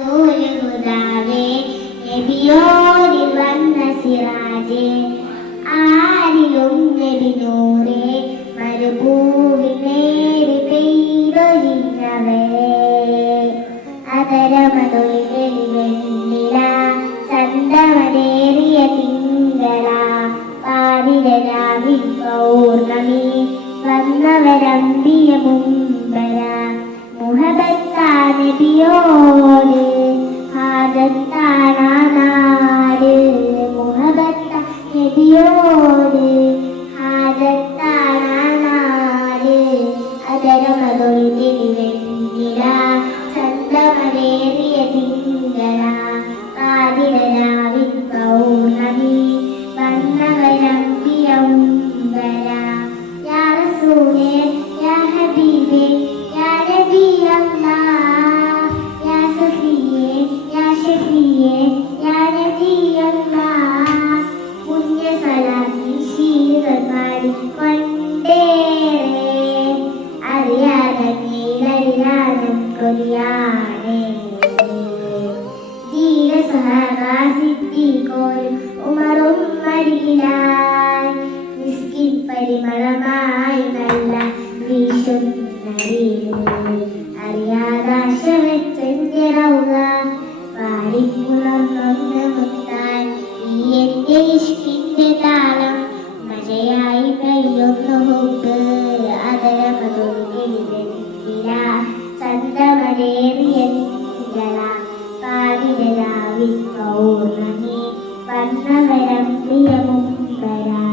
റസൂലുഹുദാവേ നബിയോരിൽ വന്ന സിറാജേ ആരിലും നബി നൂറേ മരുഭൂമി നേരി വന്നവരമ്പിയ മുമ്പര. മുഹബത്താ നബിയോട് ഹാജത്താണാ നാട് മുഹബത്ത നബിയോട് കൊരിയാനേ ധീരസഹകാസിദ്ധിക്കോരും ഉമറും മരിയിലായി മിസ്കിൻ പരിമളമായി നല്ല വീശുന്നരിയിൽ അറിയാതാശവച്ചെന്തിറവുക പാടിക്കുളം നൊന്ന് മുത്താൻ ഈ എന്റെ ഇഷ്ടി വരം നിയമം വരാം